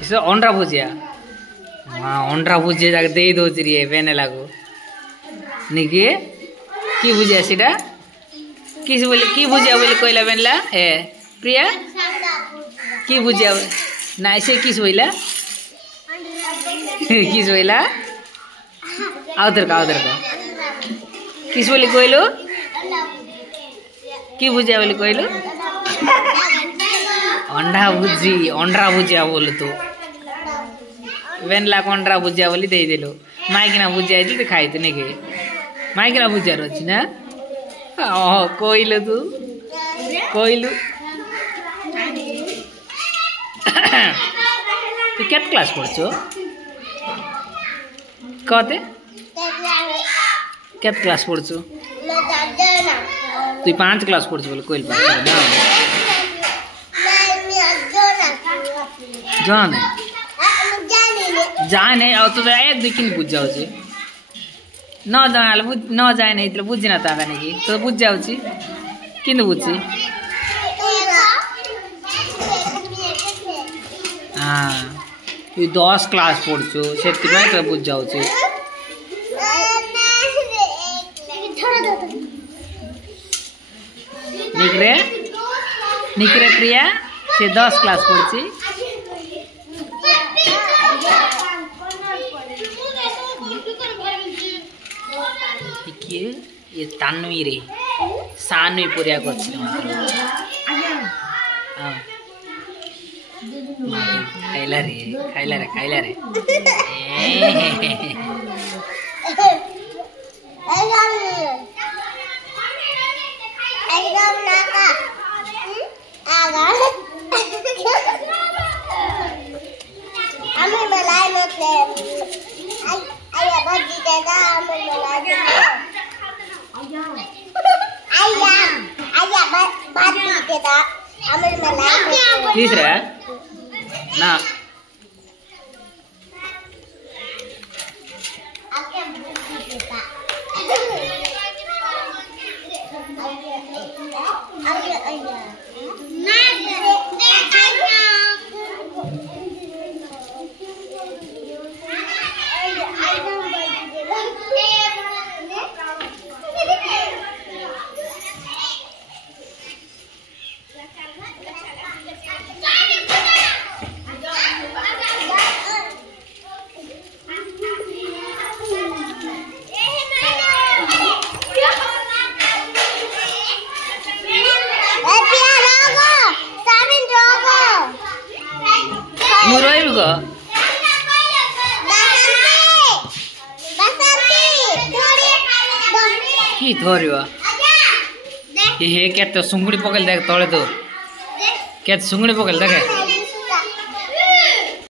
किस अंडा भुजिया हाँ अंडा भुजिया जाके दे दौर बेने लागू निकी कि भुजिया सीटा किस बोले कि भुजिया बोले कहला बेनला ए प्रिया कि भुजिया ना ऐसे किस बोला किस बोला आउतर का किस बोले कहलो कि भुजिया बोले कहलो अंडा भुजिया बोल तू वेनला को अंडा भुजिया बोली दे देलो माइकिना भुजिया तो खाई तू नहीं माइकिना भुजिया रही ना कहलु तू कहलु तू केत क्लास पढ़छु कहते केत क्लास पढ़छु तू 5 क्लास पढ़छु बोले कहल ना जाने जाने आ तो एक दिन बुझ जाऊ न जाना न जाए नहीं बुझी ना ता नहीं तो बुझ जाऊ कि बुझी हाँ तू 10 क्लास पढ़छु से तो बुझ जाऊ निकरे प्रिया से 10 क्लास पढ़ी ये तानवी रे सानवी पुरिया खाइला रे प्लीज रे ना कि धरवा ये क्या तो सुंगड़ी पकड़ देख तले तो क्या सुंगड़ी पकड़ देखे